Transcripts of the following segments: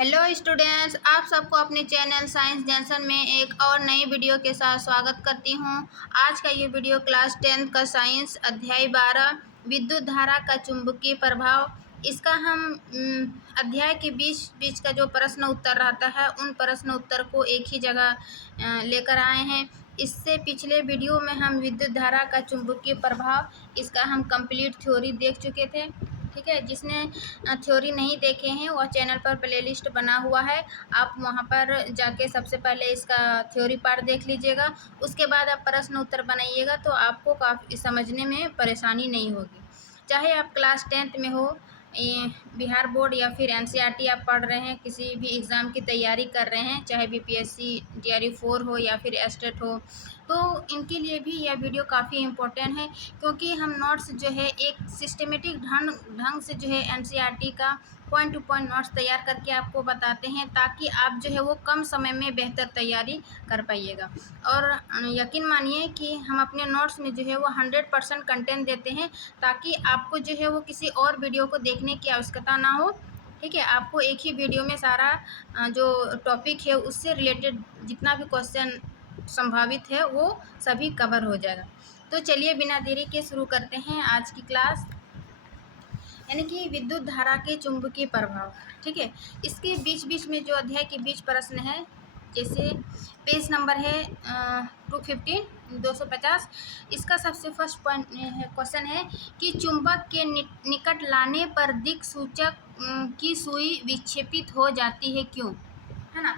Hello students, आप सबको अपने चैनल साइंस जंक्शन में एक और नई वीडियो के साथ स्वागत करती हूं। आज का ये वीडियो क्लास 10 का साइंस अध्याय 12 विद्युत धारा का चुंबकीय प्रभाव, इसका हम अध्याय के बीच बीच का जो प्रश्न उत्तर रहता है उन प्रश्न उत्तर को एक ही जगह लेकर आए हैं। इससे पिछले वीडियो में हम विद्युत धारा का चुंबकीय प्रभाव, इसका हम कंप्लीट थ्योरी देख चुके थे। ठीक है, जिसने थ्योरी नहीं देखे हैं वह चैनल पर प्लेलिस्ट बना हुआ है, आप वहां पर जाके सबसे पहले इसका थ्योरी पार्ट देख लीजिएगा। उसके बाद आप प्रश्न उत्तर बनाइएगा तो आपको काफ़ी समझने में परेशानी नहीं होगी। चाहे आप क्लास 10th में हो, बिहार बोर्ड या फिर एनसीईआरटी आप पढ़ रहे हैं, किसी भी एग्ज़ाम की तैयारी कर रहे हैं, चाहे बीपीएससी जीआरई 4 हो या फिर एस्टेट हो, तो इनके लिए भी यह वीडियो काफ़ी इम्पोर्टेंट है। क्योंकि हम नोट्स जो है एक सिस्टमेटिक ढंग से जो है एनसीईआरटी का पॉइंट टू पॉइंट नोट्स तैयार करके आपको बताते हैं, ताकि आप जो है वो कम समय में बेहतर तैयारी कर पाइएगा। और यकीन मानिए कि हम अपने नोट्स में जो है वो 100% कंटेंट देते हैं, ताकि आपको जो है वो किसी और वीडियो को देखने की आवश्यकता ना हो। ठीक है, आपको एक ही वीडियो में सारा जो टॉपिक है उससे रिलेटेड जितना भी क्वेश्चन संभावित है वो सभी कवर हो जाएगा। तो चलिए बिना देरी के शुरू करते हैं आज की क्लास, यानी कि विद्युत धारा के चुंबकीय प्रभाव। ठीक है, इसके बीच बीच में जो अध्याय के बीच प्रश्न है, जैसे पेज नंबर है 250, इसका सबसे फर्स्ट पॉइंट क्वेश्चन है कि चुंबक के निकट लाने पर दिक् सूचक की सुई विक्षेपित हो जाती है, क्यों? है ना,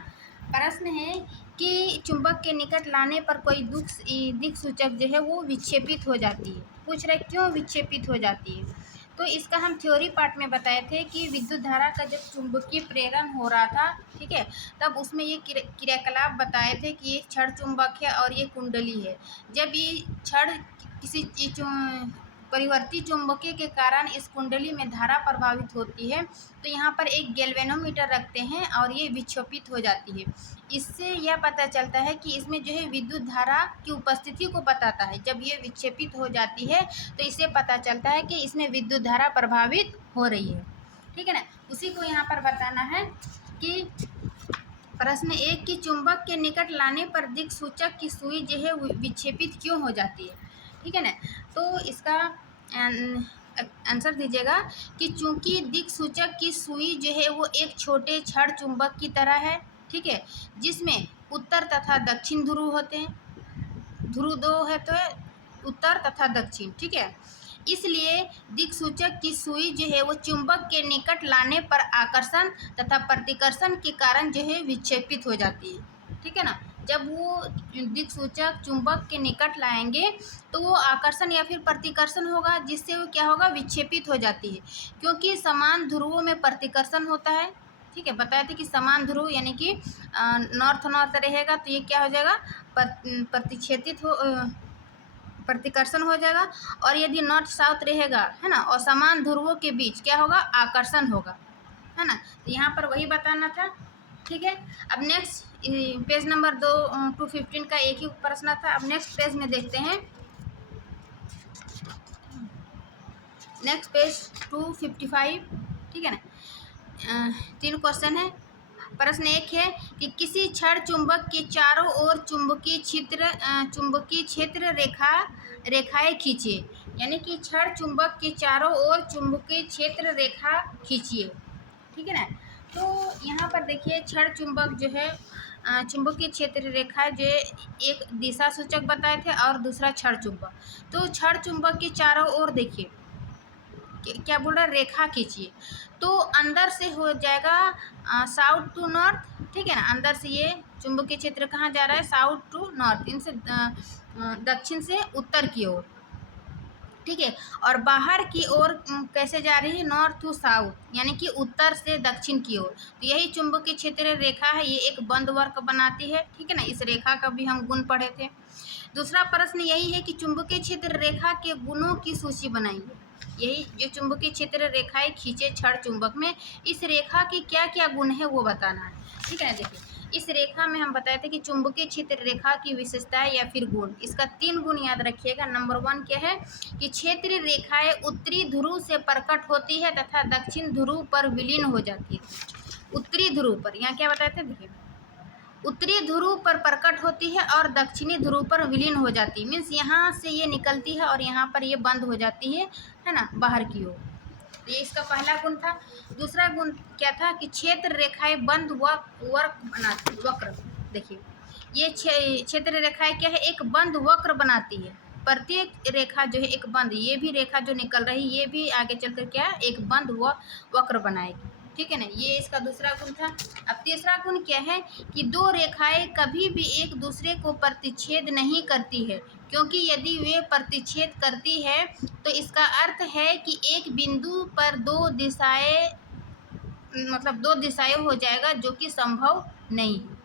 प्रश्न है कि चुंबक के निकट लाने पर कोई दिक् सूचक जो है वो विक्षेपित हो जाती है। पूछ रहे क्यों विक्षेपित हो जाती है। तो इसका हम थ्योरी पार्ट में बताए थे कि विद्युत धारा का जब चुंबकीय प्रेरण हो रहा था, ठीक है, तब उसमें ये क्रियाकलाप बताए थे कि ये क्षण चुंबक है और ये कुंडली है। जब ये क्षण किसी परिवर्ती चुंबकीय के कारण इस कुंडली में धारा प्रभावित होती है, तो यहाँ पर एक गैल्वेनोमीटर रखते हैं और ये विक्षेपित हो जाती है। इससे यह पता चलता है कि इसमें जो है विद्युत धारा की उपस्थिति को बताता है। जब ये विक्षेपित हो जाती है तो इससे पता चलता है कि इसमें विद्युत धारा प्रभावित हो रही है। ठीक है ना, उसी को यहाँ पर बताना है कि प्रश्न 1 की चुंबक के निकट लाने पर दिक् सूचक की सुई जो है विक्षेपित क्यों हो जाती है। ठीक है ना, तो इसका आंसर दीजिएगा कि चूंकि दिक् सूचक की सुई जो है वो एक छोटे क्षण चुंबक की तरह है, ठीक है, जिसमें उत्तर तथा दक्षिण ध्रुव होते हैं। ध्रुव 2 है तो उत्तर तथा दक्षिण। ठीक है, इसलिए दिक् सूचक की सुई जो है वो चुंबक के निकट लाने पर आकर्षण तथा प्रतिकर्षण के कारण जो है विक्षेपित हो जाती है। ठीक है ना, जब वो दिक् सूचक चुंबक के निकट लाएंगे तो वो आकर्षण या फिर प्रतिकर्षण होगा, जिससे वो क्या होगा, विक्षेपित हो जाती है। क्योंकि समान ध्रुवों में प्रतिकर्षण होता है। ठीक है, बताए थे कि समान ध्रुव यानी कि नॉर्थ नॉर्थ रहेगा तो ये क्या हो जाएगा, प्रतिकर्षण हो जाएगा। और यदि नॉर्थ साउथ रहेगा, है ना, और समान ध्रुवों के बीच क्या होगा, आकर्षण होगा, है ना। तो यहाँ पर वही बताना था। ठीक है, अब नेक्स्ट पेज नंबर 215 का एक ही प्रश्न था। अब नेक्स्ट पेज में देखते हैं। Next page 255। ठीक है ना, 3 क्वेश्चन है। प्रश्न 1 है कि किसी क्षण चुंबक के चारों ओर चुंबकीय क्षेत्र रेखाएं खींचिए, यानी कि क्षण चुंबक के चारों ओर चुंबकीय क्षेत्र रेखा खींचिए। ठीक है ना, तो यहाँ पर देखिए क्षण चुंबक जो है चुंबकीय क्षेत्र रेखा जो एक दिशा सूचक बताए थे और दूसरा क्षण चुंबक। तो क्षण चुंबक के चारों ओर देखिए क्या बोल रहा है, रेखा खींचिए। तो अंदर से हो जाएगा साउथ टू नॉर्थ। ठीक है ना, अंदर से ये चुंबकीय क्षेत्र कहाँ जा रहा है, साउथ टू नॉर्थ, इनसे दक्षिण से उत्तर की ओर। ठीक है, और बाहर की ओर कैसे जा रही है, नॉर्थ टू साउथ, यानी कि उत्तर से दक्षिण की ओर। तो यही चुंबकीय क्षेत्र रेखा है, ये एक बंद वक्र बनाती है। ठीक है ना, इस रेखा का भी हम गुण पढ़े थे। दूसरा प्रश्न यही है कि चुंबकीय क्षेत्र रेखा के गुणों की सूची बनाइए। यही जो चुंबकीय क्षेत्र रेखाएं खींचे क्षण चुंबक में, इस रेखा की क्या क्या गुण है वो बताना है। ठीक है ना, देखिए इस रेखा में हम बताए थे कि चुंबकीय क्षेत्र रेखा की विशेषताएं या फिर गुण, इसका 3 गुण याद रखिएगा। नंबर 1 क्या है कि क्षेत्रीय रेखाएं उत्तरी ध्रुव से प्रकट होती है तथा दक्षिण ध्रुव पर विलीन हो जाती है। उत्तरी ध्रुव पर, यहाँ क्या बताए थे देखिए, उत्तरी ध्रुव पर प्रकट होती है और दक्षिणी ध्रुव पर विलीन हो जाती है। मीन्स यहाँ से ये निकलती है और यहाँ पर ये बंद हो जाती है ना, बाहर की ओर। ये इसका पहला गुण था। दूसरा गुण क्या था कि क्षेत्र रेखाएं बंद वक्र बनाती, वक्र देखिए, ये क्षेत्र रेखाएं क्या है, एक बंद वक्र बनाती है। प्रत्येक रेखा जो है एक बंद, ये भी रेखा जो निकल रही ये भी आगे चलकर क्या एक बंद वक्र बनाएगी, ठीक है ना। ये इसका दूसरा गुण था। अब तीसरा गुण क्या है कि दो रेखाएं कभी भी एक दूसरे को प्रतिच्छेद नहीं करती है, क्योंकि यदि वे प्रतिच्छेद करती है तो इसका अर्थ है कि एक बिंदु पर दो दिशाएं, मतलब दो दिशाएं हो जाएगा, जो कि संभव नहीं है,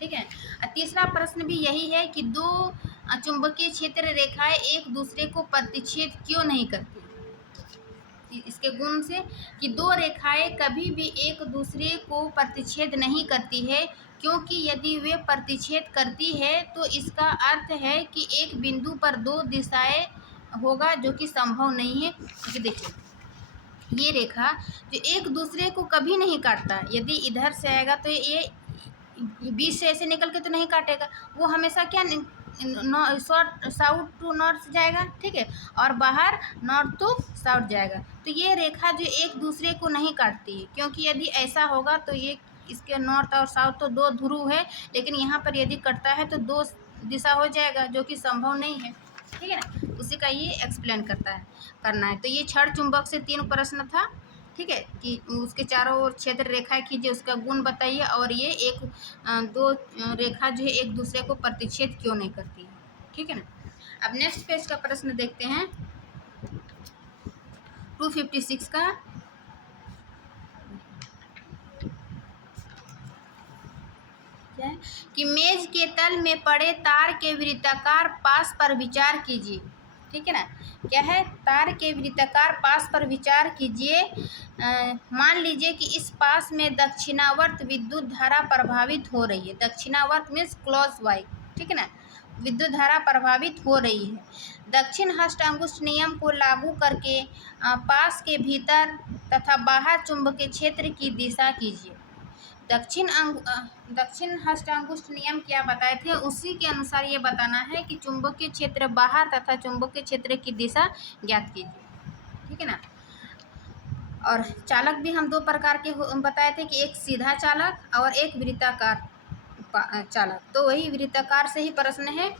ठीक है। तीसरा प्रश्न भी यही है कि दो चुंबकीय क्षेत्र रेखाएं एक दूसरे को प्रतिच्छेद क्यों नहीं करती। इसके गुण से कि दो रेखाएं कभी भी एक दूसरे को प्रतिच्छेद नहीं करती है, क्योंकि यदि वे प्रतिच्छेद करती है तो इसका अर्थ है कि एक बिंदु पर दो दिशाएं होगा, जो कि संभव नहीं है। क्योंकि देखिए ये रेखा जो एक दूसरे को कभी नहीं काटता, यदि इधर से आएगा तो ये बीच से ऐसे निकल के तो नहीं काटेगा, वो हमेशा क्या साउथ टू नॉर्थ जाएगा, ठीक है, और बाहर नॉर्थ टू साउथ जाएगा। तो ये रेखा जो एक दूसरे को नहीं काटती है, क्योंकि यदि ऐसा होगा तो ये इसके नॉर्थ और साउथ तो दो ध्रुव है, लेकिन यहाँ पर यदि कटता है तो दो दिशा हो जाएगा, जो कि संभव नहीं है, ठीक है ना। उसी का ये एक्सप्लेन करना है। तो ये क्षण चुंबक से 3 प्रश्न था, ठीक है, कि उसके चारों ओर क्षेत्र रेखाएं खींचिए, उसका गुण बताइए, और ये दो रेखा जो है एक दूसरे को प्रतिच्छेद क्यों नहीं करती है, ठीक है ना। अब नेक्स्ट पेज का प्रश्न देखते हैं 256 का। क्या है कि मेज के तल में पड़े तार के वृत्ताकार पास पर विचार कीजिए, ठीक है ना। क्या है, तार के वृत्ताकार पास पर विचार कीजिए। मान लीजिए कि इस पास में दक्षिणावर्त विद्युत धारा प्रभावित हो रही है। दक्षिणावर्त मीन्स क्लॉकवाइज, ठीक है ना, विद्युत धारा प्रभावित हो रही है। दक्षिण हस्त अंगुष्ठ नियम को लागू करके पास के भीतर तथा बाहर चुंबकीय क्षेत्र की दिशा कीजिए। दक्षिण हस्त अंगुष्ठ नियम क्या बताए थे, उसी के अनुसार ये बताना है कि चुंबकीय क्षेत्र बाहर तथा चुंबकीय क्षेत्र की दिशा ज्ञात कीजिए, ठीक है ना। और चालक भी हम 2 प्रकार के बताए थे कि एक सीधा चालक और एक वृत्ताकार चालक। तो वही वृत्ताकार से ही प्रश्न है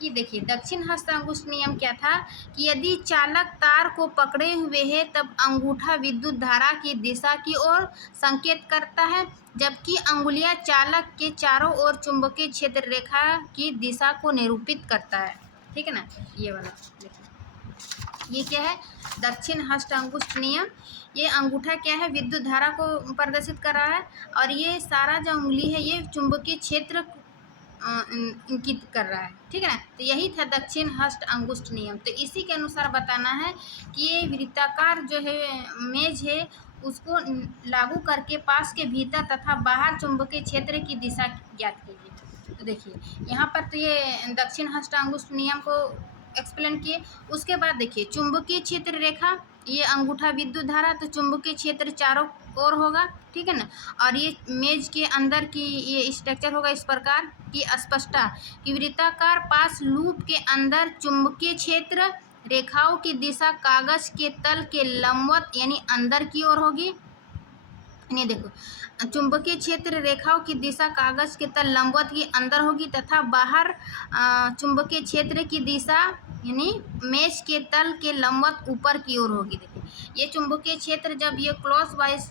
कि देखिए दक्षिण हस्त अंगुष्ठ नियम क्या था कि यदि चालक तार को पकड़े हुए है तब अंगूठा विद्युत धारा की दिशा की ओर संकेत करता है, जबकि अंगुलियां चालक के चारों ओर चुंबकीय क्षेत्र रेखा की दिशा को निरूपित करता है, ठीक है ना। ये वाला देखिए, ये क्या है, दक्षिण हस्त अंगुष्ठ नियम। ये अंगूठा क्या है, विद्युत धारा को प्रदर्शित कर रहा है, और ये सारा जो उंगली है ये चुंबकीय क्षेत्र इंकित कर रहा है, ठीक है ना। तो यही था दक्षिण हस्त अंगुष्ठ नियम। तो इसी के अनुसार बताना है कि ये वृत्ताकार जो है मेज है उसको लागू करके पास के भीतर तथा बाहर चुंबकीय क्षेत्र की दिशा ज्ञात कीजिए। तो देखिए यहाँ पर तो ये दक्षिण हस्त अंगुष्ठ नियम को एक्सप्लेन किए। उसके बाद देखिए चुंबकीय क्षेत्र रेखा, ये अंगूठा विद्युत धारा, तो चुंबकीय क्षेत्र चारों ओर होगा, ठीक है ना। और ये मेज के अंदर की ये स्ट्रक्चर होगा इस प्रकार की स्पष्टता कि वृत्ताकार पास लूप के अंदर चुंबकीय क्षेत्र रेखाओं की दिशा कागज के तल के लंबवत यानी अंदर की ओर होगी। नहीं देखो, चुंबकीय क्षेत्र रेखाओं की दिशा कागज के तल लंबवत की अंदर होगी तथा बाहर चुंबकीय क्षेत्र की दिशा यानी मेज के तल के लंबवत ऊपर की ओर होगी। देखिए ये चुंबकीय क्षेत्र जब ये क्लॉक वाइज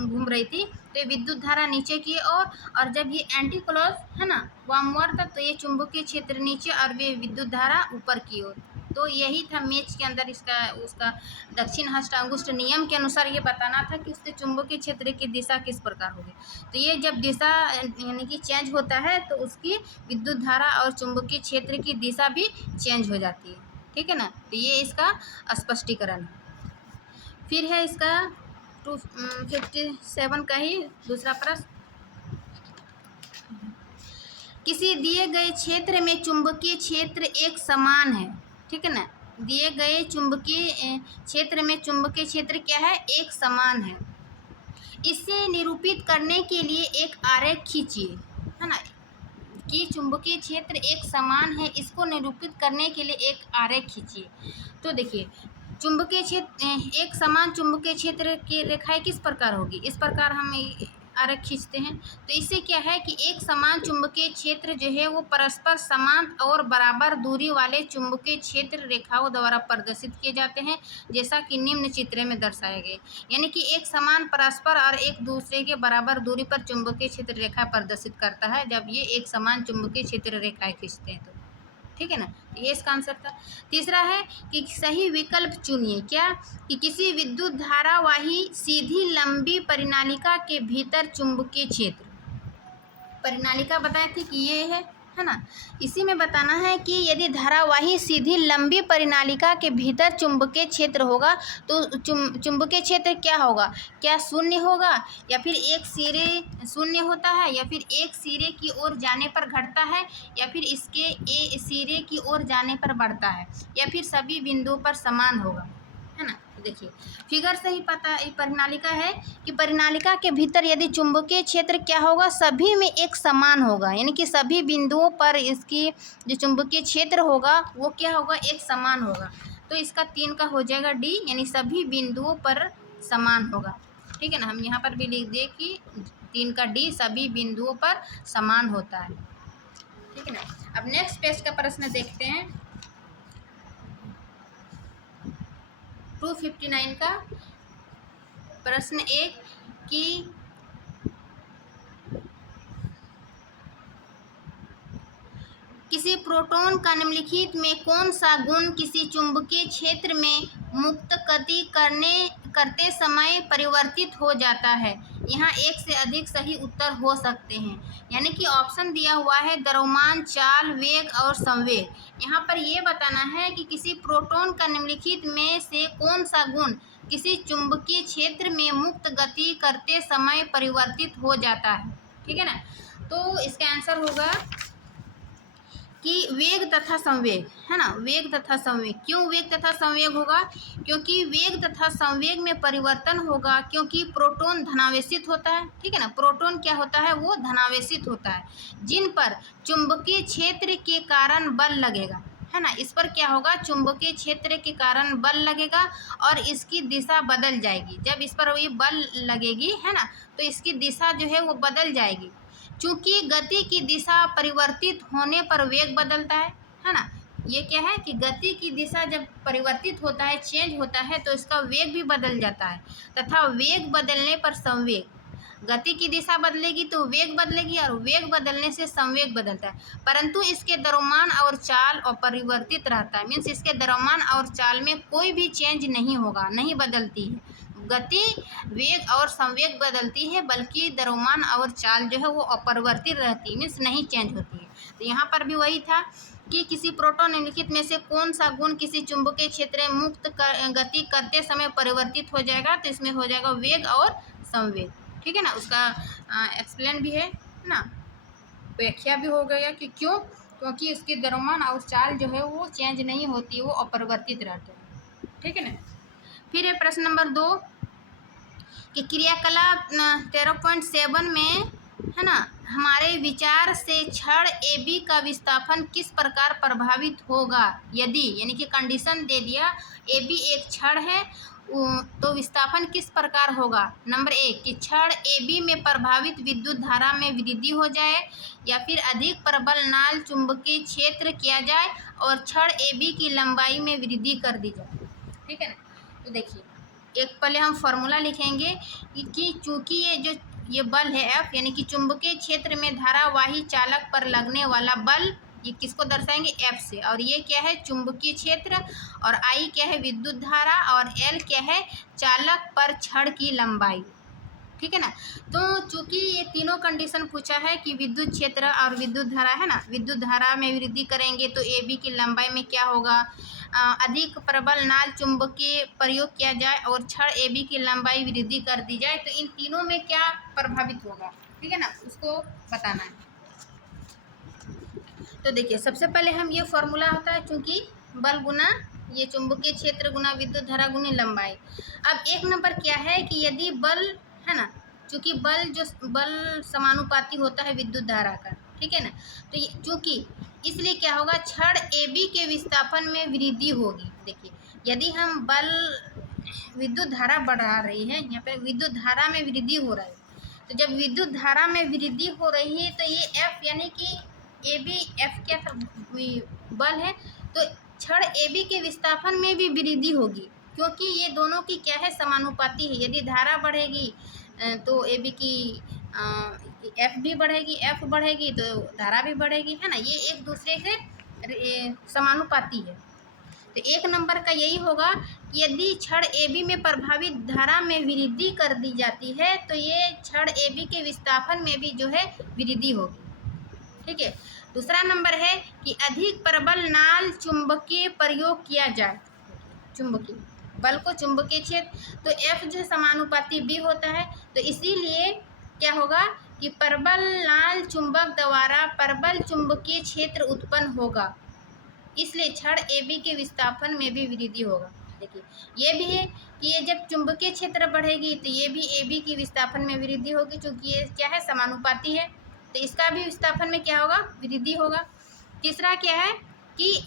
घूम रही थी तो ये विद्युत धारा नीचे की ओर, और जब ये एंटी क्लॉक है ना वामवर्त, तो ये चुंबकीय क्षेत्र नीचे और वे विद्युत धारा ऊपर की ओर। तो यही था मेज के अंदर उसका दक्षिण हस्त अंगुष्ठ नियम के अनुसार ये बताना था कि उसके चुंबकीय क्षेत्र की दिशा किस प्रकार होगी। तो ये जब दिशा यानी कि चेंज होता है तो उसकी विद्युत धारा और चुंबकीय क्षेत्र की दिशा भी चेंज हो जाती है, ठीक है ना। तो ये इसका स्पष्टीकरण है। फिर है इसका 257 का ही दूसरा प्रश्न। किसी दिए गए क्षेत्र में चुंबकीय क्षेत्र एक समान है, ठीक है ना। दिए गए चुंबकीय क्षेत्र में चुंबकीय क्षेत्र क्या है, एक समान है। इसे निरूपित करने के लिए एक आरेख खींचिए, है ना, कि चुंबकीय क्षेत्र एक समान है, इसको निरूपित करने के लिए एक आरेख खींचिए। तो देखिए, चुंबकीय क्षेत्र, एक समान चुंबकीय क्षेत्र की रेखाएं किस प्रकार होगी, इस प्रकार हम आरेख खींचते हैं। तो इससे क्या है कि एक समान चुंबकीय क्षेत्र जो है वो परस्पर समान और बराबर दूरी वाले चुंबकीय क्षेत्र रेखाओं द्वारा प्रदर्शित किए जाते हैं, जैसा कि निम्न चित्र में दर्शाया गया। यानी कि एक समान परस्पर और एक दूसरे के बराबर दूरी पर चुंबकीय क्षेत्र रेखा प्रदर्शित करता है जब ये एक समान चुंबकीय क्षेत्र रेखाएं खींचते हैं तो, ठीक है ना। ये इसका आंसर था। तीसरा है कि सही विकल्प चुनिए। क्या, कि किसी विद्युत धारावाही सीधी लंबी परिनालिका के भीतर चुंबकीय क्षेत्र, परिनालिका बताए थे कि ये है ना, इसी में बताना है कि यदि धारावाही सीधी लंबी परिनालिका के भीतर चुंबकीय क्षेत्र होगा तो चुंबकीय क्षेत्र क्या होगा, क्या शून्य होगा, या फिर एक सिरे शून्य होता है, या फिर एक सिरे की ओर जाने पर घटता है, या फिर इसके ए सिरे की ओर जाने पर बढ़ता है, या फिर सभी बिंदुओं पर समान होगा, है ना। देखिए फिगर से ही पता, ये परिनालिका है कि परिनालिका के भीतर यदि चुंबकीय क्षेत्र क्या होगा, सभी में एक समान होगा, यानी कि सभी बिंदुओं पर इसकी जो चुंबकीय क्षेत्र होगा वो क्या होगा, एक समान होगा। तो इसका 3 का हो जाएगा डी, यानी सभी बिंदुओं पर समान होगा, ठीक है ना। हम यहाँ पर भी लिख दें कि 3 का डी सभी बिंदुओं पर समान होता है, ठीक है ना। अब नेक्स्ट पेज का प्रश्न देखते हैं, 259 का प्रश्न 1 कि किसी प्रोटॉन का निम्नलिखित में कौन सा गुण किसी चुंबकीय क्षेत्र में मुक्त गति करते समय परिवर्तित हो जाता है। यहाँ एक से अधिक सही उत्तर हो सकते हैं, यानी कि ऑप्शन दिया हुआ है द्रव्यमान, चाल, वेग और संवेग। यहाँ पर ये बताना है कि किसी प्रोटॉन का निम्नलिखित में से कौन सा गुण किसी चुंबकीय क्षेत्र में मुक्त गति करते समय परिवर्तित हो जाता है, ठीक है ना। तो इसका आंसर होगा कि वेग तथा संवेग, है ना, वेग तथा संवेग। क्यों वेग तथा संवेग होगा, क्योंकि वेग तथा संवेग में परिवर्तन होगा, क्योंकि प्रोटॉन धनावेशित होता है, ठीक है ना। प्रोटॉन क्या होता है, वो धनावेशित होता है, जिन पर चुंबकीय क्षेत्र के कारण बल लगेगा, है ना। इस पर क्या होगा, चुंबकीय क्षेत्र के कारण बल लगेगा और इसकी दिशा बदल जाएगी। जब इस पर ये बल लगेगी, है ना, तो इसकी दिशा जो है वो बदल जाएगी। चूंकि गति की दिशा परिवर्तित होने पर वेग बदलता है ना। ये क्या है कि गति की दिशा जब परिवर्तित होता है, चेंज होता है, तो इसका वेग भी बदल जाता है, तथा वेग बदलने पर संवेग, गति की दिशा बदलेगी तो वेग बदलेगी और वेग बदलने से संवेग बदलता है, परंतु इसके द्रव्यमान और चाल अपरिवर्तित रहता है। मीन्स इसके द्रव्यमान और चाल में कोई भी चेंज नहीं होगा, नहीं बदलती है। गति, वेग और संवेग बदलती है, बल्कि द्रव्यमान और चाल जो है वो अपरिवर्तित रहती है, मीन्स नहीं चेंज होती है। तो यहाँ पर भी वही था कि किसी प्रोटॉन निम्नलिखित में से कौन सा गुण किसी चुंबकीय क्षेत्र में मुक्त गति करते समय परिवर्तित हो जाएगा, तो इसमें हो जाएगा वेग और संवेग, ठीक है ना। उसका एक्सप्लेन भी है ना, व्याख्या भी हो गया कि क्यों, क्योंकि उसके द्रव्यमान और चाल जो है वो चेंज नहीं होती, वो अपरिवर्तित रहते हैं, ठीक है ना। फिर है प्रश्न नंबर 2 कि क्रियाकलाप 13.7 में, है ना, हमारे विचार से क्षण ए बी का विस्थापन किस प्रकार प्रभावित होगा यदि, यानी कि कंडीशन दे दिया ए बी एक क्षण है तो विस्थापन किस प्रकार होगा। नंबर 1 कि क्षण ए बी में प्रभावित विद्युत धारा में वृद्धि हो जाए, या फिर अधिक प्रबल नाल चुंबकीय क्षेत्र किया जाए और क्षण ए बी की लंबाई में वृद्धि कर दी जाए, ठीक है ना। तो देखिए, एक पहले हम फॉर्मूला लिखेंगे कि चूंकि ये बल है F, यानी कि चुंबकीय क्षेत्र में धारावाही चालक पर लगने वाला बल, ये किसको दर्शाएंगे, F से, और ये क्या है, चुंबकीय क्षेत्र, और I क्या है, विद्युत धारा, और L क्या है, चालक पर छड़ की लंबाई, ठीक है ना। तो चूंकि ये तीनों कंडीशन पूछा है कि विद्युत क्षेत्र और विद्युत धारा, है ना, विद्युत धारा में वृद्धि करेंगे तो ए बी की लंबाई में क्या होगा, अधिक प्रबल नाल चुंबकीय प्रयोग किया जाए और क्षण ए बी की लंबाई वृद्धि कर दी जाए, तो इन तीनों में क्या प्रभावित होगा, ठीक है ना, उसको बताना है। तो देखिए, सबसे पहले हम ये फॉर्मूला होता है चूंकि बल गुना ये चुंबकीय क्षेत्र गुना विद्युत धारा गुनी लंबाई। अब 1 नंबर क्या है कि यदि बल, है ना, चूँकि बल समानुपाती होता है विद्युत धारा का, ठीक है ना। तो ये चूँकि इसलिए क्या होगा, छड़ AB के विस्थापन में वृद्धि होगी। देखिए, यदि हम विद्युत धारा बढ़ा रही है, यहाँ पे विद्युत धारा में वृद्धि हो रहा है, तो जब विद्युत धारा में वृद्धि हो रही है तो ये F यानी कि AB, F क्या था, बल है, तो छड़ AB के विस्थापन में भी वृद्धि होगी, क्योंकि ये दोनों की क्या है, समानुपाती है। यदि धारा बढ़ेगी तो AB की F भी बढ़ेगी, F बढ़ेगी तो धारा भी बढ़ेगी, है ना। ये एक दूसरे से समानुपाती है। तो 1 नंबर का यही होगा कि यदि छड़ AB में प्रभावित धारा में वृद्धि कर दी जाती है तो ये छड़ AB के विस्थापन में भी जो है वृद्धि होगी, ठीक है। दूसरा नंबर है कि अधिक प्रबल नाल चुंबकीय प्रयोग किया जाए। चुंबकीय बल को चुंबकीय क्षेत्र, तो F जो समानुपाती B होता है, तो इसीलिए क्या होगा कि प्रबल नाल चुंबक द्वारा प्रबल चुंबकीय क्षेत्र उत्पन्न होगा, इसलिए छड़ AB के विस्थापन में भी वृद्धि होगा। देखिए, ये भी है कि ये जब चुंबकीय क्षेत्र बढ़ेगी तो ये भी AB की विस्थापन में वृद्धि होगी, क्योंकि ये क्या है, समानुपाती है, तो इसका भी विस्थापन में क्या होगा, वृद्धि होगा। तीसरा क्या है कि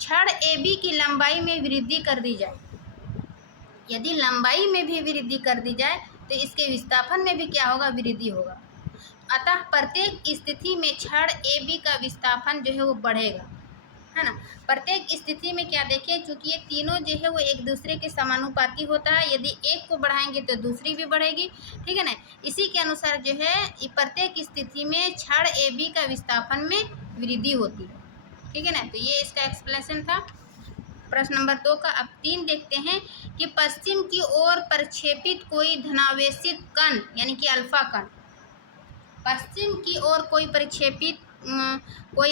छड़ AB की लंबाई में वृद्धि कर दी जाए। यदि लंबाई में भी वृद्धि कर दी जाए तो इसके विस्थापन में भी क्या होगा, वृद्धि होगा। अतः प्रत्येक स्थिति में छड़ AB का विस्थापन जो है वो बढ़ेगा, है ना। प्रत्येक स्थिति में क्या देखें, चूंकि ये तीनों जो है वो एक दूसरे के समानुपाती होता है, यदि एक को बढ़ाएंगे तो दूसरी भी बढ़ेगी, ठीक है ना। इसी के अनुसार जो है प्रत्येक स्थिति में छड़ AB का विस्थापन में वृद्धि होती है, ठीक है ना। तो ये इसका एक्सप्लेनेशन था प्रश्न नंबर 2 का। अब 3 देखते हैं कि पश्चिम की ओर प्रक्षेपित कोई धनावेशित कण यानी कि अल्फा कण, पश्चिम की ओर कोई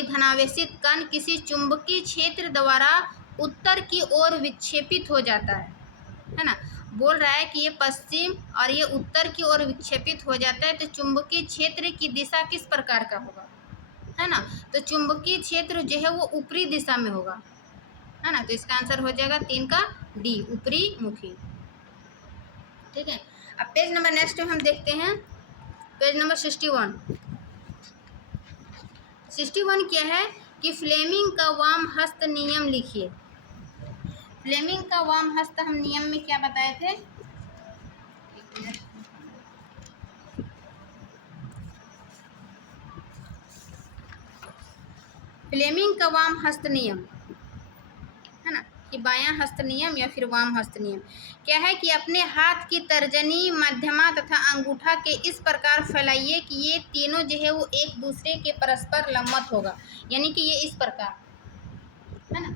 धनावेशित कण किसी चुंबकीय क्षेत्र द्वारा उत्तर की ओर विक्षेपित हो जाता है ना। बोल रहा है कि ये पश्चिम और ये उत्तर की ओर विक्षेपित हो जाता है, तो चुंबकीय क्षेत्र की दिशा किस प्रकार का होगा, है ना। तो चुंबकीय क्षेत्र जो है वो ऊपरी दिशा में होगा, है ना। तो इसका आंसर हो जाएगा 3 का D, ऊपरी मुखी, ठीक है। अब पेज नंबर नेक्स्ट हम देखते हैं, पेज नंबर 61 क्या है कि फ्लेमिंग का वाम हस्त नियम लिखिए। फ्लेमिंग का वाम हस्त हम नियम में क्या बताए थे, फ्लेमिंग का वाम हस्त नियम, है ना, कि बायां हस्त नियम या फिर वाम हस्त नियम क्या है कि अपने हाथ की तर्जनी, मध्यमा तथा अंगूठा के इस प्रकार फैलाइए कि ये तीनों जो है वो एक दूसरे के परस्पर लंबवत होगा, यानी कि ये इस प्रकार, है ना।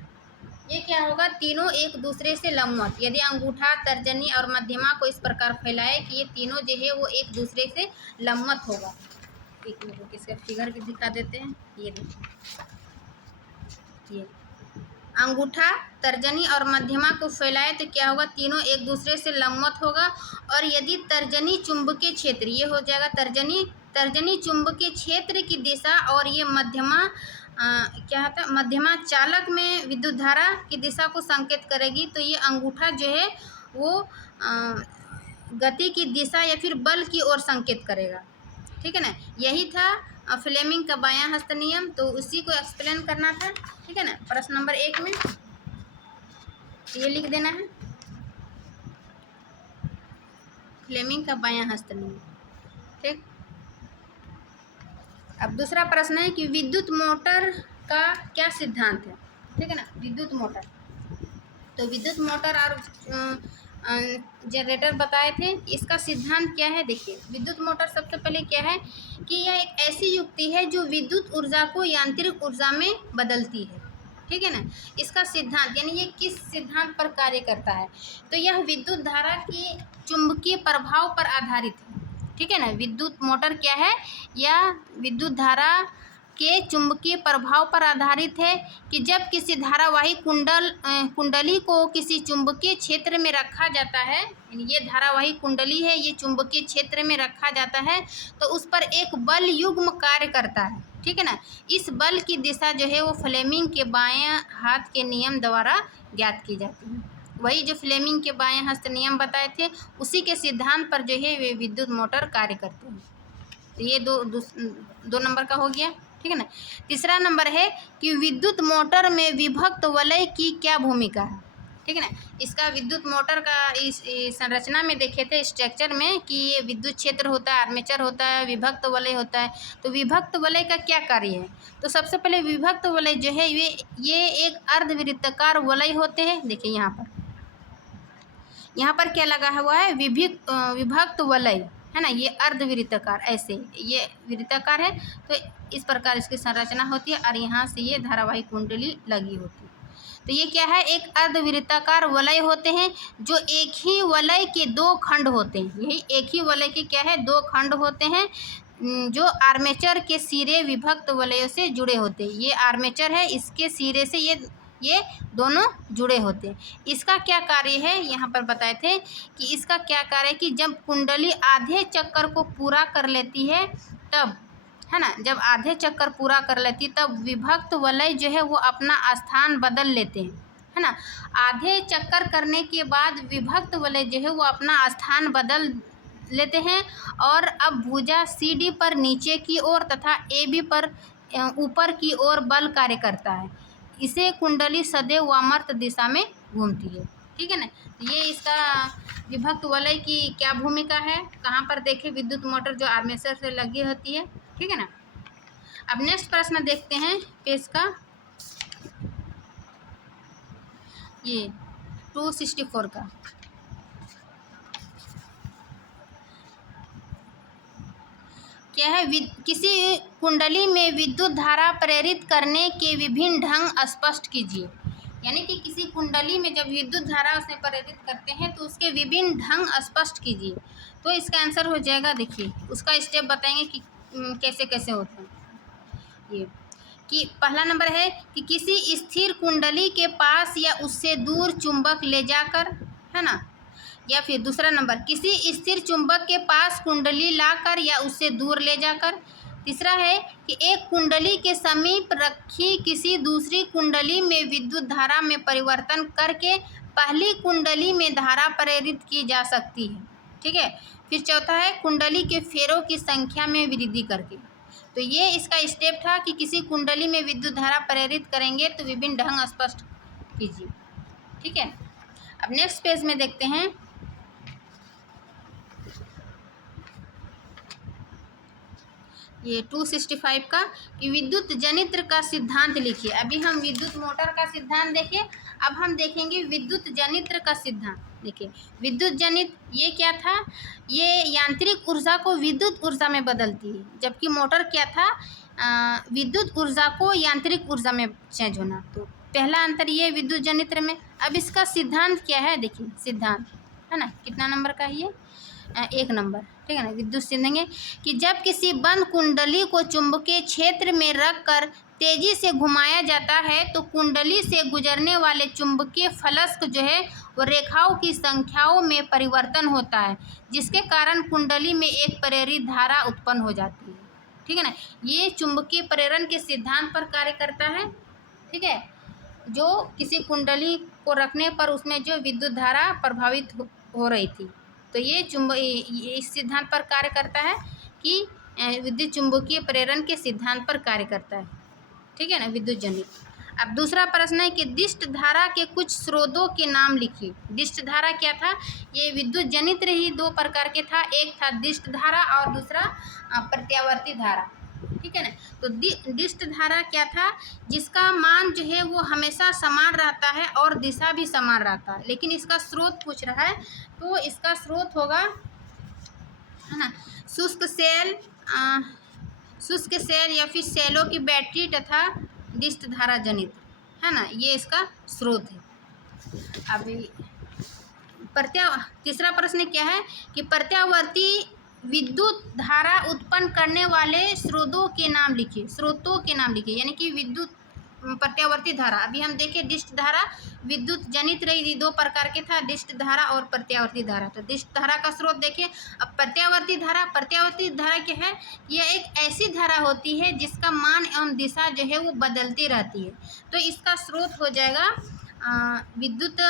ये क्या होगा, तीनों एक दूसरे से लंबवत। यदि अंगूठा, तर्जनी और मध्यमा को इस प्रकार फैलाए कि ये तीनों जो है वो एक दूसरे से लंबवत होगा। एक मिनट इसका फिगर भी दिखा देते हैं। ये देखिए, ये अंगूठा, तर्जनी और मध्यमा को फैलाए तो क्या होगा, तीनों एक दूसरे से लंबवत होगा। और यदि तर्जनी चुंबकीय क्षेत्र, ये हो जाएगा तर्जनी चुंबकीय क्षेत्र की दिशा, और ये मध्यमा क्या होता है, मध्यमा चालक में विद्युत धारा की दिशा को संकेत करेगी, तो ये अंगूठा जो है वो गति की दिशा या फिर बल की ओर संकेत करेगा, ठीक है ना। यही था फ्लेमिंग का बायां हस्त नियम, तो उसी को एक्सप्लेन करना था, ठीक है ना। प्रश्न नंबर 1 में ये लिख देना है, फ्लेमिंग का बायां हस्त नियम, ठीक। अब दूसरा प्रश्न है कि विद्युत मोटर का क्या सिद्धांत है, ठीक है ना। विद्युत मोटर, तो विद्युत मोटर और जनरेटर बताए थे, इसका सिद्धांत क्या है। देखिए, विद्युत मोटर सबसे पहले क्या है कि यह एक ऐसी युक्ति है जो विद्युत ऊर्जा को यांत्रिक ऊर्जा में बदलती है, ठीक है ना। इसका सिद्धांत यानी ये किस सिद्धांत पर कार्य करता है, तो यह विद्युत धारा के चुंबकीय प्रभाव पर आधारित है, ठीक है ना। विद्युत मोटर क्या है, यह विद्युत धारा के चुंबकीय प्रभाव पर आधारित है कि जब किसी धारावाही कुंडली को किसी चुंबकीय क्षेत्र में रखा जाता है, ये धारावाही कुंडली है, ये चुंबकीय क्षेत्र में रखा जाता है, तो उस पर एक बल युग्म कार्य करता है, ठीक है ना। इस बल की दिशा जो है वो फ्लेमिंग के बाएं हाथ के नियम द्वारा ज्ञात की जाती है, वही जो फ्लेमिंग के बाएं हस्त नियम बताए थे, उसी के सिद्धांत पर जो है वे विद्युत मोटर कार्य करते हैं। तो ये दो नंबर का हो गया, ठीक है ना। तीसरा नंबर है कि विद्युत मोटर में विभक्त वलय की क्या भूमिका है, ठीक है ना। इसका विद्युत मोटर का इस संरचना में देखे थे, स्ट्रक्चर में, कि ये विद्युत क्षेत्र होता है, आर्मेचर होता है, विभक्त वलय होता है। तो विभक्त वलय का क्या कार्य है? तो सबसे पहले विभक्त वलय जो है ये एक अर्धवृत्ताकार वलय होते हैं। देखिए यहाँ पर क्या लगा हुआ है, विभक्त वलय है ना, ये अर्धवृत्ताकार, ऐसे ये वृत्ताकार है, तो इस प्रकार इसकी संरचना होती है और यहाँ से ये धारावाही कुंडली लगी होती है। तो ये क्या है, एक अर्धवृत्ताकार वलय होते हैं जो एक ही वलय के दो खंड होते हैं। यही एक ही वलय के क्या है, दो खंड होते हैं जो आर्मेचर के सिरे विभक्त वलयों से जुड़े होते हैं। ये आर्मेचर है, इसके सिरे से ये दोनों जुड़े होते हैं। इसका क्या कार्य है, यहाँ पर बताए थे कि इसका क्या कार्य है कि जब कुंडली आधे चक्कर को पूरा कर लेती है तब, है ना, जब आधे चक्कर पूरा कर लेती तब विभक्त वलय जो है वो अपना स्थान बदल लेते हैं, है ना। आधे चक्कर करने के बाद विभक्त वलय जो है वो अपना स्थान बदल लेते हैं और अब भुजा CD पर नीचे की ओर तथा AB पर ऊपर की ओर बल कार्य करता है। इसे कुंडली सदैव वामावर्त दिशा में घूमती है, ठीक है ना। ये इसका विभक्त वलय की क्या भूमिका है, कहाँ पर देखें, विद्युत मोटर जो आर्मेचर से लगी होती है, ठीक है ना। अब नेक्स्ट प्रश्न देखते हैं पेज का, ये 264 का। क्या है, किसी कुंडली में विद्युत धारा प्रेरित करने के विभिन्न ढंग स्पष्ट कीजिए। यानी कि किसी कुंडली में जब विद्युत धारा उसे प्रेरित करते हैं तो उसके विभिन्न ढंग स्पष्ट कीजिए। तो इसका आंसर हो जाएगा, देखिए उसका स्टेप बताएंगे कि कैसे कैसे होता है। ये कि पहला नंबर है कि किसी स्थिर कुंडली के पास या उससे दूर चुंबक ले जाकर, है ना, या फिर दूसरा नंबर किसी स्थिर चुंबक के पास कुंडली लाकर या उससे दूर ले जाकर। तीसरा है कि एक कुंडली के समीप रखी किसी दूसरी कुंडली में विद्युत धारा में परिवर्तन करके पहली कुंडली में धारा प्रेरित की जा सकती है, ठीक है। फिर चौथा है कुंडली के फेरों की संख्या में वृद्धि करके। तो ये इसका स्टेप था कि किसी कुंडली में विद्युत धारा प्रेरित करेंगे तो विभिन्न ढंग स्पष्ट कीजिए, ठीक है। अब नेक्स्ट पेज में देखते हैं, ये 265 का कि विद्युत जनित्र का सिद्धांत लिखिए। अभी हम विद्युत मोटर का सिद्धांत देखें, अब हम देखेंगे विद्युत जनित्र का सिद्धांत। देखिए विद्युत जनित्र ये क्या था, ये यांत्रिक ऊर्जा को विद्युत ऊर्जा में बदलती है, जबकि मोटर क्या था, विद्युत ऊर्जा को यांत्रिक ऊर्जा में चेंज होना। तो पहला अंतर ये विद्युत जनित्र में। अब इसका सिद्धांत क्या है, देखिए सिद्धांत है ना, कितना नंबर का है ये, 1 नंबर, ठीक है ना। विद्युत सिद्धांत कि जब किसी बंद कुंडली को चुंबकीय क्षेत्र में रखकर तेजी से घुमाया जाता है तो कुंडली से गुजरने वाले चुंबकीय फलस्क जो है वो रेखाओं की संख्याओं में परिवर्तन होता है, जिसके कारण कुंडली में एक प्रेरित धारा उत्पन्न हो जाती है, ठीक है ना। ये चुंबकीय प्रेरण के सिद्धांत पर कार्य करता है, ठीक है। जो किसी कुंडली को रखने पर उसमें जो विद्युत धारा प्रभावित हो रही थी, तो ये इस सिद्धांत पर कार्य करता है कि विद्युत चुंबकीय प्रेरण के सिद्धांत पर कार्य करता है, ठीक है ना, विद्युत जनित्र। अब दूसरा प्रश्न है कि दिष्ट धारा के कुछ स्रोतों के नाम लिखिए। दिष्ट धारा क्या था, ये विद्युत जनित्र ही 2 प्रकार के था, एक था दिष्ट धारा और दूसरा प्रत्यावर्ती धारा, ठीक है ना। तो दिष्ट धारा क्या था, जिसका मान जो है वो हमेशा समान रहता है और दिशा भी समान रहता है, लेकिन इसका स्रोत पूछ रहा है, तो इसका स्रोत होगा, है ना, शुष्क सेल या फिर सेलों की बैटरी तथा दिष्ट धारा जनित्र, है ना, ये इसका स्रोत है। अभी तीसरा प्रश्न क्या है कि प्रत्यावर्ती विद्युत धारा उत्पन्न करने वाले स्रोतों के नाम लिखिए। यानी कि विद्युत प्रत्यावर्ती धारा, अभी हम देखें डिष्ट धारा विद्युत जनित्र ही 2 प्रकार के था, डिष्ट धारा और प्रत्यावर्ती धारा। तो डिष्ट धारा का स्रोत देखिए। अब प्रत्यावर्ती धारा क्या है, यह एक ऐसी धारा होती है जिसका मान एवं दिशा जो है वो बदलती रहती है। तो इसका स्रोत हो जाएगा विद्युत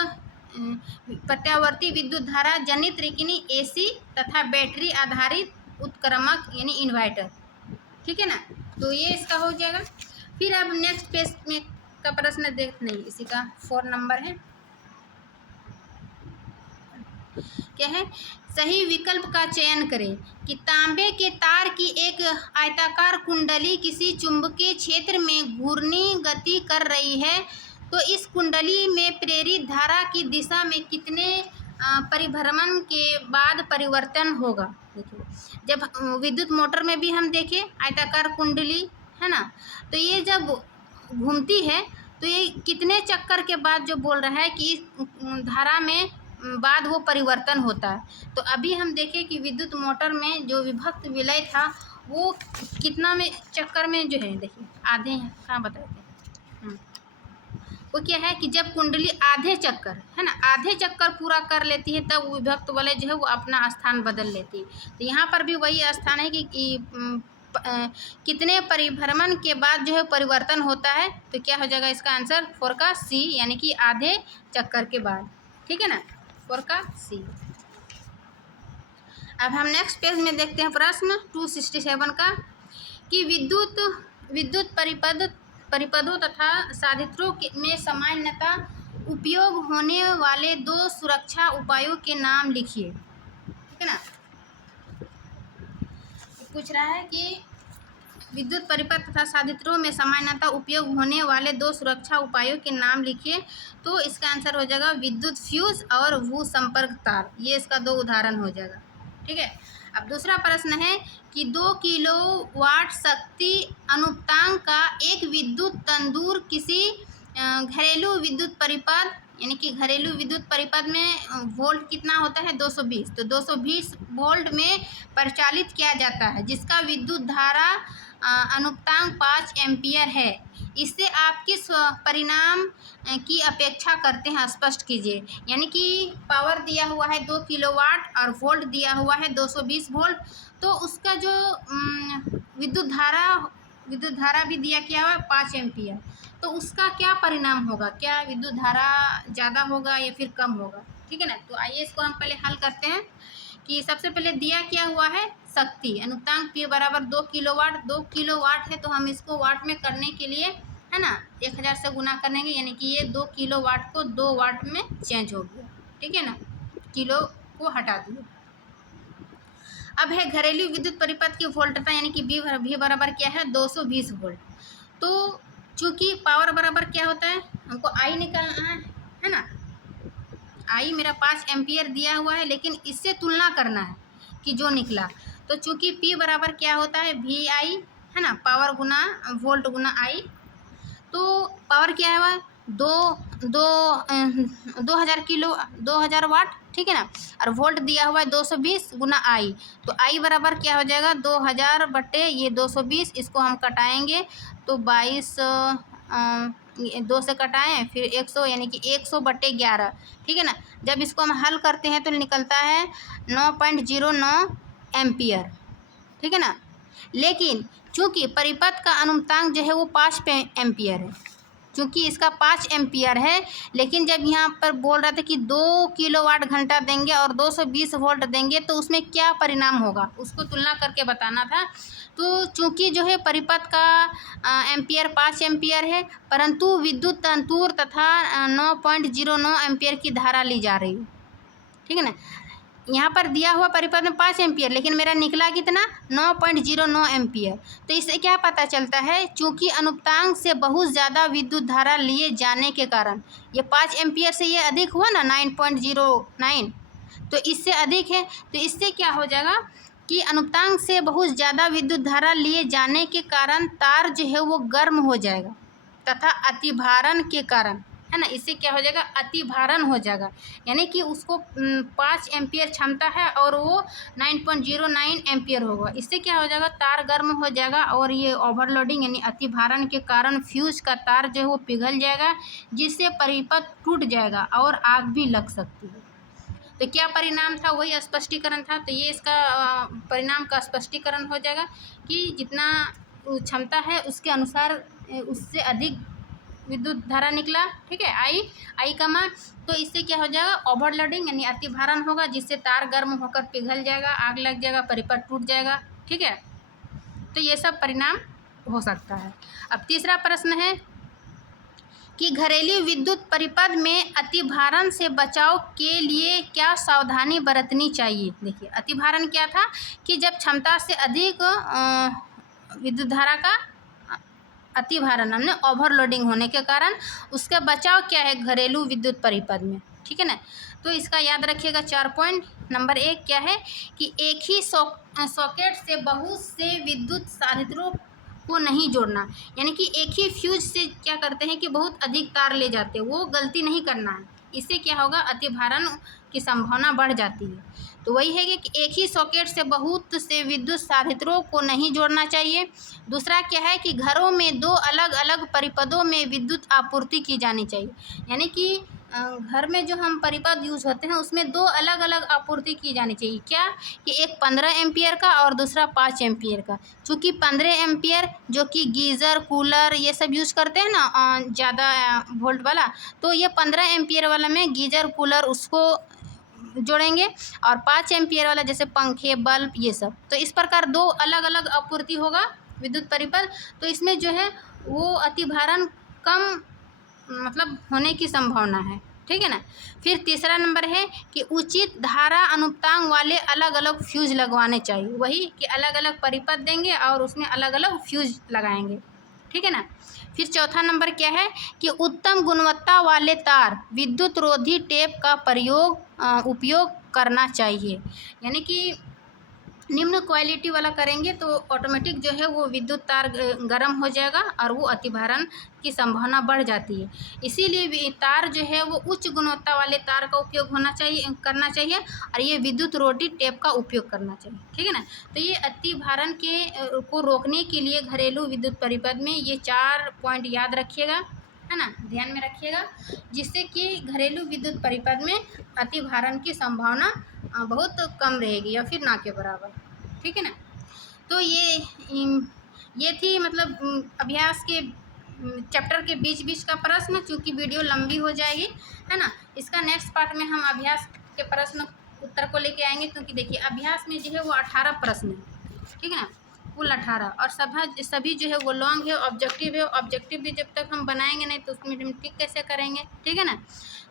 प्रत्यावर्ती विद्युत धारा जनित रेकिनी एसी तथा बैटरी आधारित उत्क्रमक यानी इन्वर्टर। ठीक है ना, तो ये इसका हो जाएगा। फिर अब नेक्स्ट पेज में का प्रश्न देख, नहीं इसी का 4 नंबर है, क्या है, सही विकल्प का चयन करें कि तांबे के तार की एक आयताकार कुंडली किसी चुंबकीय क्षेत्र में घूर्णी गति कर रही है, तो इस कुंडली में प्रेरित धारा की दिशा में कितने परिभ्रमण के बाद परिवर्तन होगा। देखिए, जब विद्युत मोटर में भी हम देखें आयताकार कुंडली है ना, तो ये जब घूमती है तो ये कितने चक्कर के बाद जो बोल रहा है कि धारा में बाद वो परिवर्तन होता है। तो अभी हम देखें कि विद्युत मोटर में जो विभक्त विलय था वो कितना में चक्कर में जो है, देखिए आधे हैं, कहाँ बताते हैं, वो क्या है कि जब कुंडली आधे चक्कर है ना, आधे चक्कर पूरा कर लेती है तब विभक्त वलय जो है वो अपना स्थान बदल लेती है। तो यहाँ पर भी वही स्थान है कि कितने परिभ्रमण के बाद जो है परिवर्तन होता है। तो क्या हो जाएगा इसका आंसर 4 का सी, यानी कि आधे चक्कर के बाद। ठीक है ना, 4 का सी। अब हम नेक्स्ट पेज में देखते हैं प्रश्न 267 का कि विद्युत परिपथों तथा साधित्रों में सामान्यतः उपयोग होने वाले 2 सुरक्षा उपायों के नाम लिखिए। ठीक है ना, पूछ रहा है कि विद्युत परिपथ तथा साधित्रों में सामान्यतः उपयोग होने वाले 2 सुरक्षा उपायों के नाम लिखिए। तो इसका आंसर हो जाएगा विद्युत फ्यूज और भू संपर्क तार। ये इसका 2 उदाहरण हो जाएगा। ठीक है, अब दूसरा प्रश्न है कि 2 किलोवाट शक्ति अनुपातांक का एक विद्युत तंदूर किसी घरेलू विद्युत परिपथ यानी कि घरेलू विद्युत परिपथ में वोल्ट कितना होता है 220, तो 220 वोल्ट में परिचालित किया जाता है, जिसका विद्युत धारा अनुपातांक 5 एम्पियर है। इससे आप किस परिणाम की अपेक्षा करते हैं, स्पष्ट कीजिए। यानी कि पावर दिया हुआ है 2 किलोवाट और वोल्ट दिया हुआ है 220 वोल्ट, तो उसका जो विद्युत धारा भी दिया क्या हुआ है 5 एम्पियर, तो उसका क्या परिणाम होगा, क्या विद्युत धारा ज़्यादा होगा या फिर कम होगा। ठीक है ना, तो आइए इसको हम पहले हल करते हैं कि सबसे पहले दिया क्या हुआ है शक्ति अनुपातांक P बराबर 2 किलोवाट। 2 किलोवाट है तो हम इसको वाट में करने के लिए है ना 1000 से गुना करेंगे, यानी कि ये 2 किलोवाट को 2 वाट में चेंज हो गया। ठीक है ना, किलो को हटा दिए। अब है घरेलू विद्युत परिपथ की वोल्टता यानी कि V बराबर क्या है 220 वोल्ट। तो चूँकि पावर बराबर क्या होता है, हमको I निकालना है ना, I मेरा 5 एम्पियर दिया हुआ है, लेकिन इससे तुलना करना है कि जो निकला। तो चूँकि P बराबर क्या होता है VI है ना, power Guna volt Guna I। तो पावर क्या है वह 2000 वाट। ठीक है ना, और वोल्ट दिया हुआ है 220 गुना I। तो I बराबर क्या हो जाएगा 2000 बटे ये 220, इसको हम कटाएंगे तो 22 2 से कटाएं फिर 100 यानी कि 100 बटे 11। ठीक है ना, जब इसको हम हल करते हैं तो निकलता है 9.09 एम्पियर। ठीक है ना, लेकिन चूँकि परिपथ का अनुपातांक जो है वो 5 एम्पियर है, चूँकि इसका 5 एम्पियर है, लेकिन जब यहाँ पर बोल रहा था कि 2 किलोवाट घंटा देंगे और 220 वोल्ट देंगे तो उसमें क्या परिणाम होगा उसको तुलना करके बताना था। तो चूँकि जो है परिपथ का एम्पियर 5 एम्पियर है, परंतु विद्युत तंतुर तथा 9.09 एम्पियर की धारा ली जा रही है। ठीक है ना, यहाँ पर दिया हुआ परिपथ में 5 एम्पियर, लेकिन मेरा निकला कितना 9.09 एम्पियर। तो इससे क्या पता चलता है, चूँकि अनुपातांक से बहुत ज़्यादा विद्युत धारा लिए जाने के कारण ये 5 एम्पियर से ये अधिक हुआ ना 9.09, तो इससे अधिक है। तो इससे क्या हो जाएगा कि अनुपातांक से बहुत ज़्यादा विद्युत धारा लिए जाने के कारण तार जो है वो गर्म हो जाएगा तथा अतिभारण के कारण है ना, इससे क्या हो जाएगा अतिभारण हो जाएगा, यानी कि उसको 5 एम्पियर क्षमता है और वो 9.09 एम्पियर होगा। इससे क्या हो जाएगा तार गर्म हो जाएगा और ये ओवरलोडिंग यानी अतिभारण के कारण फ्यूज का तार जो है वो पिघल जाएगा, जिससे परिपथ टूट जाएगा और आग भी लग सकती है। तो क्या परिणाम था वही स्पष्टीकरण था। तो ये इसका परिणाम का स्पष्टीकरण हो जाएगा कि जितना क्षमता है उसके अनुसार उससे अधिक विद्युत धारा निकला, ठीक है, आई का मान। तो इससे क्या हो जाएगा, ओवरलोडिंग यानी अति भारण होगा, जिससे तार गर्म होकर पिघल जाएगा, आग लग जाएगा, परिपथ टूट जाएगा, ठीक है। तो ये सब परिणाम हो सकता है। अब तीसरा प्रश्न है कि घरेलू विद्युत परिपथ में अतिभारण से बचाव के लिए क्या सावधानी बरतनी चाहिए। देखिए अतिभारण क्या था कि जब क्षमता से अधिक विद्युत धारा का अतिभारण हमने ओवरलोडिंग होने के कारण उसका बचाव क्या है घरेलू विद्युत परिपथ में, ठीक है ना। तो इसका याद रखिएगा 4 पॉइंट। नंबर 1 क्या है कि एक ही सॉकेट से बहुत से विद्युत संयंत्रों को नहीं जोड़ना, यानी कि एक ही फ्यूज से क्या करते हैं कि बहुत अधिक तार ले जाते हैं, वो गलती नहीं करना है। इससे क्या होगा, अतिभारण की संभावना बढ़ जाती है। तो वही है कि एक ही सॉकेट से बहुत से विद्युत संयंत्रों को नहीं जोड़ना चाहिए। दूसरा क्या है कि घरों में 2 अलग अलग परिपथों में विद्युत आपूर्ति की जानी चाहिए, यानी कि घर में जो हम परिपथ यूज़ होते हैं उसमें 2 अलग अलग आपूर्ति की जानी चाहिए। क्या कि एक 15 एम्पियर का और दूसरा 5 एम्पियर का। चूँकि 15 एम्पियर जो कि गीज़र कूलर ये सब यूज़ करते हैं ना ज़्यादा वोल्ट वाला, तो ये 15 एम्पियर वाला में गीज़र कूलर उसको जोड़ेंगे, और 5 एम्पियर वाला जैसे पंखे बल्ब ये सब। तो इस प्रकार 2 अलग अलग आपूर्ति होगा विद्युत परिपथ, तो इसमें जो है वो अतिभारण कम मतलब होने की संभावना है, ठीक है ना। फिर तीसरा नंबर है कि उचित धारा अनुपातांक वाले अलग अलग फ्यूज लगवाने चाहिए। वही कि अलग अलग परिपथ देंगे और उसमें अलग अलग फ्यूज लगाएंगे, ठीक है ना। फिर चौथा नंबर क्या है कि उत्तम गुणवत्ता वाले तार विद्युत रोधी टेप का उपयोग करना चाहिए, यानी कि निम्न क्वालिटी वाला करेंगे तो ऑटोमेटिक जो है वो विद्युत तार गर्म हो जाएगा और वो अतिभारण की संभावना बढ़ जाती है। इसीलिए तार जो है वो उच्च गुणवत्ता वाले तार का उपयोग करना चाहिए और ये विद्युत रोधी टेप का उपयोग करना चाहिए, ठीक है ना। तो ये अतिभारण को रोकने के लिए घरेलू विद्युत परिपथ में ये 4 पॉइंट याद रखिएगा, है ना, ध्यान में रखिएगा, जिससे कि घरेलू विद्युत परिपथ में अतिभारण की संभावना बहुत कम रहेगी या फिर ना के बराबर, ठीक है ना। तो ये थी मतलब अभ्यास के चैप्टर के बीच का प्रश्न। चूँकि वीडियो लंबी हो जाएगी, है ना, इसका नेक्स्ट पार्ट में हम अभ्यास के प्रश्न उत्तर को लेके आएंगे, क्योंकि देखिए अभ्यास में जो है वो 18 प्रश्न है, ठीक है ना, कुल 18, और सभी जो है वो लॉन्ग है, ऑब्जेक्टिव है। ऑब्जेक्टिव भी जब तक हम बनाएंगे नहीं तो उसमें हम टिक कैसे करेंगे, ठीक है ना।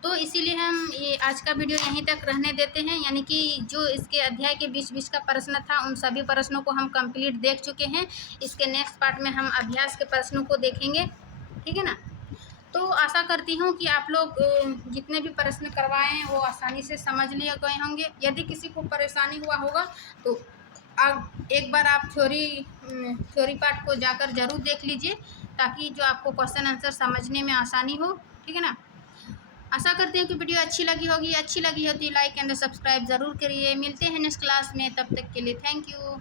तो इसीलिए हम ये आज का वीडियो यहीं तक रहने देते हैं, यानी कि जो इसके अध्याय के बीच का प्रश्न था उन सभी प्रश्नों को हम कंप्लीट देख चुके हैं। इसके नेक्स्ट पार्ट में हम अभ्यास के प्रश्नों को देखेंगे, ठीक है ना। तो आशा करती हूँ कि आप लोग जितने भी प्रश्न करवाए हैं वो आसानी से समझ लिए गए होंगे। यदि किसी को परेशानी हुआ होगा तो अब एक बार आप थ्योरी पार्ट को जाकर ज़रूर देख लीजिए, ताकि जो आपको क्वेश्चन आंसर समझने में आसानी हो, ठीक है ना। आशा करती हूँ कि वीडियो अच्छी लगी होगी। अच्छी लगी होती लाइक एंड सब्सक्राइब ज़रूर करिए। मिलते हैं नेक्स्ट क्लास में, तब तक के लिए थैंक यू।